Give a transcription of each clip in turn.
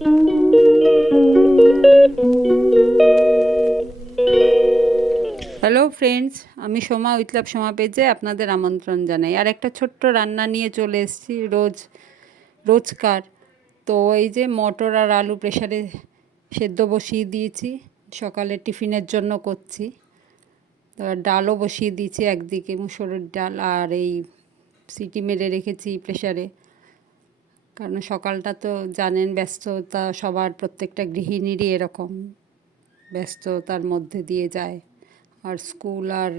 Hello friends, আমি Soma with Soma পেজে আপনাদের আমন্ত্রণ জানাই। আর একটা ছোট্ট রান্না নিয়ে চলে এসেছি রোজকার। তো এই যে মটর আর আলু প্রেসারে সেদ্ধ বসিয়ে দিয়েছি, সকালে টিফিনের জন্য করছি। তো ডালও বসিয়ে দিয়েছি একদিকে, মুসুরের ডাল, আর এই সিটি মেরে রেখেছি প্রেসারে। কারণ সকালটা তো জানেন ব্যস্ততা সবার, প্রত্যেকটা গৃহিণীরই এরকম ব্যস্ততার মধ্যে দিয়ে যায়। আর স্কুল আর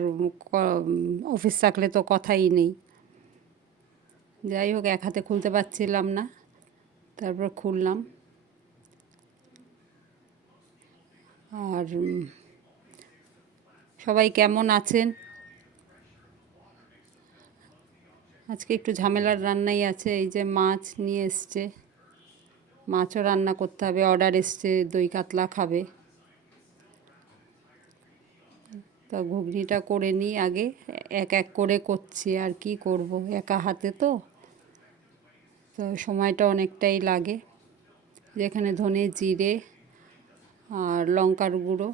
অফিস থাকলে তো কথাই নেই। যাই হোক, এক হাতে খুলতে পারছিলাম না, তারপর খুললাম। আর সবাই কেমন আছেন? আজকে একটু ঝামেলার রান্নাই আছে। এই যে মাছ নিয়ে এসছে, মাছও রান্না করতে হবে। অর্ডার এসছে, দই কাতলা খাবে। তা ঘুগনিটা করে নিই আগে, এক এক করে করছি। আর কি করব, একা হাতে তো সময়টা অনেকটাই লাগে। যেখানে ধনে জিরে আর লঙ্কার গুঁড়ো,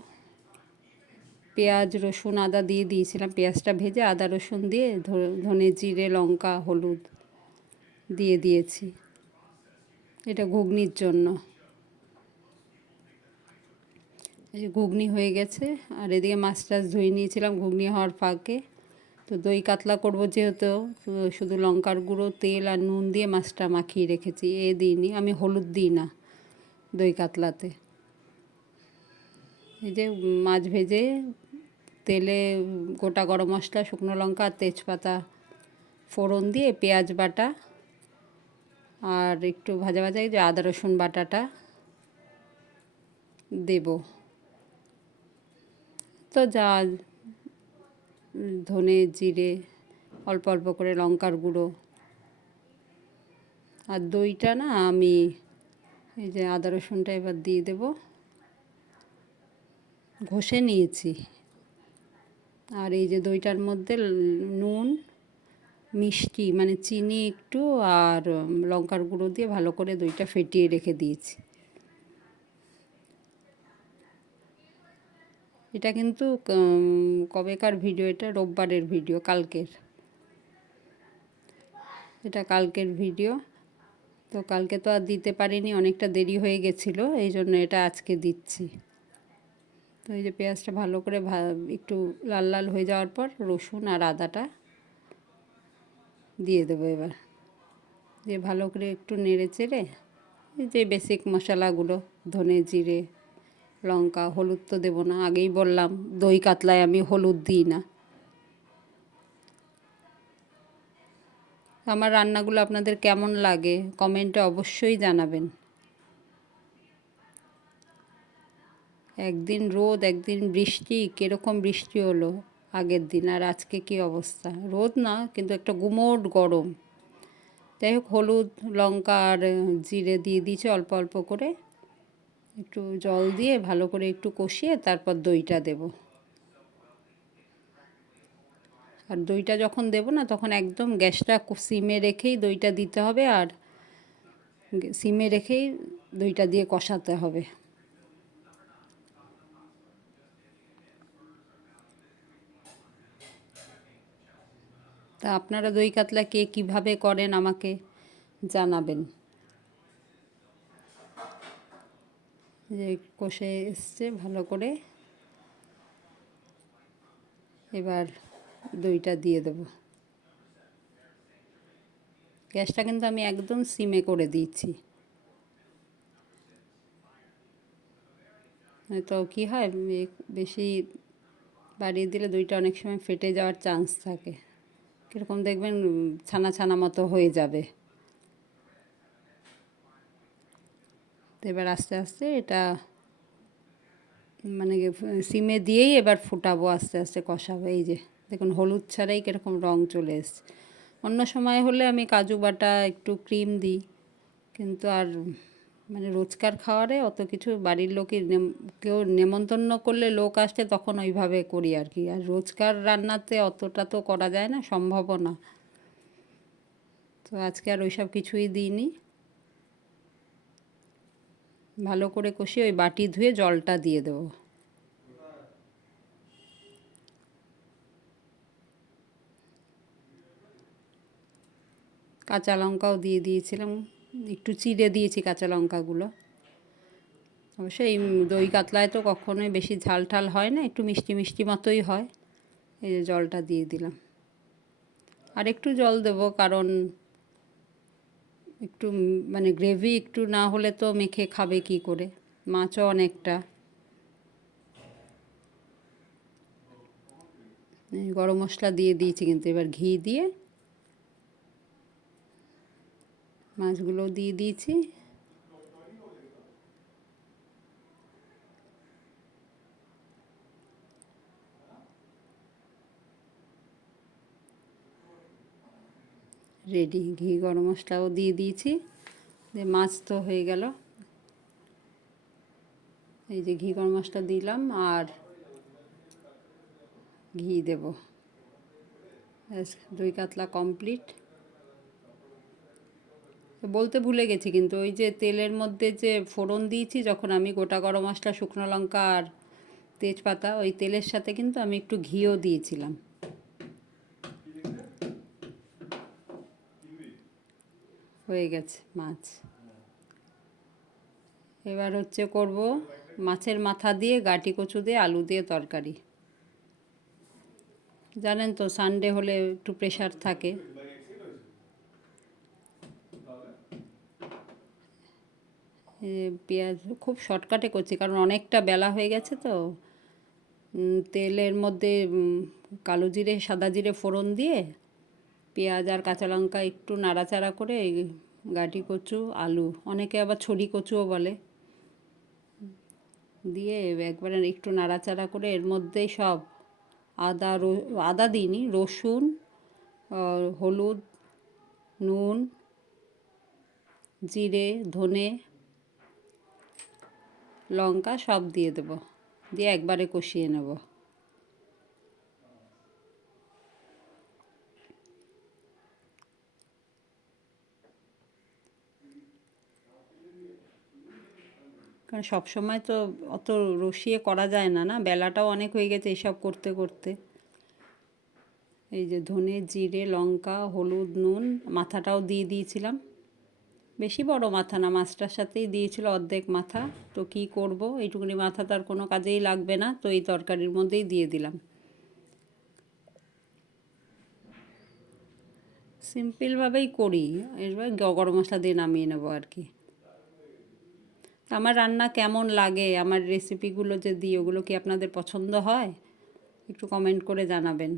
পেঁয়াজ রসুন আদা দিয়ে দিয়েছিলাম, পেঁয়াজটা ভেজে আদা রসুন দিয়ে ধনে জিরে লঙ্কা হলুদ দিয়ে দিয়েছি। এটা ঘুগনির জন্য। এই যে ঘুগনি হয়ে গেছে। আর এদিকে মাছ টাছ ধুয়ে নিয়েছিলাম ঘুগনি হওয়ার ফাঁকে। তো দই কাতলা করবো যেহেতু, শুধু লঙ্কার গুঁড়ো তেল আর নুন দিয়ে মাছটা মাখিয়ে রেখেছি। দিইনি, আমি হলুদ দিই না দই কাতলাতে। এই যে মাছ ভেজে তেলে গোটা গরম মশলা, শুকনো লঙ্কা আর তেজপাতা ফোড়ন দিয়ে পেঁয়াজ বাটা আর একটু ভাজা ভাজা যে আদা রসুন বাটাটা দেব। তো যা ধনে জিরে, অল্প অল্প করে লঙ্কার গুঁড়ো, আর দইটা না আমি এই যে আদা রসুনটা এবার দিয়ে দেব। ঘষে নিয়েছি। আর এই যে দইটার মধ্যে নুন, মিষ্টি মানে চিনি একটু আর লঙ্কার গুঁড়ো দিয়ে ভালো করে দইটা ফেটিয়ে রেখে দিয়েছি। এটা কিন্তু কবেকার ভিডিও, এটা রোববারের ভিডিও, কালকের। এটা কালকের ভিডিও। তো কালকে তো আর দিতে পারিনি, অনেকটা দেরি হয়ে গেছিলো, এই জন্য এটা আজকে দিচ্ছি। তো এই যে পেঁয়াজটা ভালো করে একটু লাল লাল হয়ে যাওয়ার পর রসুন আর আদাটা দিয়ে দেবো। এবার দিয়ে ভালো করে একটু নেড়ে চেড়ে এই যে বেসিক মশলাগুলো, ধনে জিরে লঙ্কা, হলুদ তো দেবো না, আগেই বললাম দই কাতলায় আমি হলুদ দিই না। আমার রান্নাগুলো আপনাদের কেমন লাগে কমেন্টে অবশ্যই জানাবেন। একদিন রোদ একদিন বৃষ্টি, কীরকম বৃষ্টি হলো আগের দিন, আর আজকে কি অবস্থা। রোদ না, কিন্তু একটা গুমোট গরম। যাই হোক, হলুদ লঙ্কা আর জিরে দিয়ে দিয়েছি অল্প অল্প করে, একটু জল দিয়ে ভালো করে একটু কষিয়ে তারপর দইটা দেব। আর দইটা যখন দেব না, তখন একদম গ্যাসটা সিমে রেখেই দইটা দিতে হবে, আর সিমে রেখেই দইটা দিয়ে কষাতে হবে। তা আপনারা দই কাতলা কে কীভাবে করেন আমাকে জানাবেন। যে কষে এসছে ভালো করে, এবার দইটা দিয়ে দেব। গ্যাসটা কিন্তু আমি একদম সিমে করে দিয়েছি। তো কী হয়, বেশি বাড়িয়ে দিলে দইটা অনেক সময় ফেটে যাওয়ার চান্স থাকে। কীরকম দেখবেন ছানা ছানা মতো হয়ে যাবে। তো এবার আস্তে আস্তে এটা মানে সিমে দিয়েই এবার ফুটাবো, আস্তে আস্তে কষাবো। এই যে দেখুন হলুদ ছাড়াই কীরকম রং চলে এসছে। অন্য সময় হলে আমি কাজু বাটা একটু ক্রিম দিই, কিন্তু আর মানে রোজকার খাওয়ারে অত কিছু বাড়ির লোকের কেউ নেমন্তন্ন করলে লোক আসলে তখন ওইভাবে করি আর কি। আর রোজকার রান্নাতে অতটা তো করা যায় না, সম্ভবও না। তো আজকে আর ওইসব কিছুই দিইনি। ভালো করে কষিয়ে ওই বাটি ধুয়ে জলটা দিয়ে দেবো। কাঁচা লঙ্কাও দিয়ে দিয়েছিলাম, একটু চিড়ে দিয়েছি কাঁচা লঙ্কাগুলো। অবশ্য এই দই কাতলায় তো কখনোই বেশি ঝাল ঠাল হয় না, একটু মিষ্টি মিষ্টি মতোই হয়। এই যে জলটা দিয়ে দিলাম, আর একটু জল দেবো কারণ একটু মানে গ্রেভি একটু না হলে তো মেখে খাবে কি করে, মাছও অনেকটা। গরম মশলা দিয়ে দিয়েছি, কিন্তু এবার ঘি দিয়ে মাছগুলো দিয়ে দিয়েছি। রেডি, ঘি গরম মশলাও দিয়ে দিয়েছি। মাছ তো হয়ে গেল। এই যে ঘি গরম মশলা দিলাম আর ঘি দেব, দই কাতলা কমপ্লিট। বলতে ভুলে গেছি, কিন্তু ওই যে তেলের মধ্যে যে ফোড়ন দিয়েছি যখন আমি, গোটা গরম মশলা, শুকনো লঙ্কা আর তেজপাতা, ওই তেলের সাথে কিন্তু আমি একটু ঘিও দিয়েছিলাম। হয়ে গেছে মাছ। এবার হচ্ছে করব মাছের মাথা দিয়ে, গাটি কচু দিয়ে, আলু দিয়ে তরকারি। জানেন তো সানডে হলে একটু প্রেশার থাকে। পেঁয়াজ খুব শর্টকাটে করছি কারণ অনেকটা বেলা হয়ে গেছে তো। তেলের মধ্যে কালো জিরে সাদা জিরে ফোড়ন দিয়ে পেঁয়াজ আর কাঁচা লঙ্কা একটু নাড়াচাড়া করে গাটি কচু, আলু, অনেকে আবার ছড়ি কচুও বলে, দিয়ে একবারে একটু নাড়াচাড়া করে এর মধ্যেই সব আদা দিইনি, রসুন, হলুদ, নুন, জিরে, ধনে, লঙ্কা সব দিয়ে দেবো, দিয়ে একবারে কষিয়ে নেব। কারণ সবসময় তো অত রসিয়ে করা যায় না, বেলাটাও অনেক হয়ে গেছে এইসব করতে করতে। এই যে ধনে, জিরে, লঙ্কা, হলুদ, নুন, মাথাটাও দিয়ে দিয়েছিলাম। বেশি বড় মাথা না, মাছটার সাথেই দিয়েছিল অর্ধেক মাথা। তো কি করব, এইটুকুনি মাথা তার কোনো কাজেই লাগবে না, তো এই তরকারির মধ্যেই দিয়ে দিলাম। সিম্পলভাবেই করি, এবার গরম মশলা দিয়ে নামিয়ে নেবো আর কি। আমার রান্না কেমন লাগে, আমার রেসিপিগুলো যে দিই ওগুলো কি আপনাদের পছন্দ হয়, একটু কমেন্ট করে জানাবেন।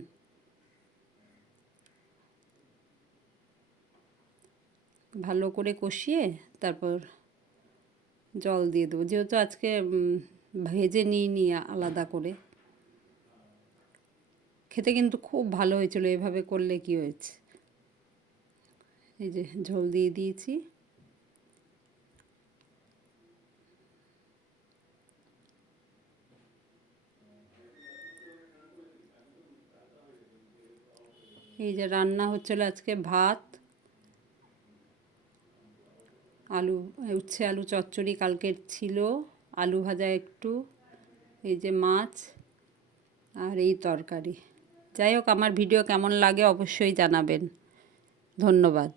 ভালো করে কষিয়ে তারপর জল দিয়ে দেবো, যেহেতু আজকে ভেজে নিইনি আলাদা করে। খেতে কিন্তু খুব ভালো হয়েছিল এভাবে করলে। কি হয়েছে, এই যে ঝোল দিয়ে দিয়েছি। এই যে রান্না হচ্ছিল আজকে ভাত, আলু, উচ্ছে আলু চচ্চড়ি কালকের ছিল, আলু ভাজা একটু, এই যে মাছ আর এই তরকারি। যাই হোক, আমার ভিডিও কেমন লাগে অবশ্যই জানাবেন। ধন্যবাদ।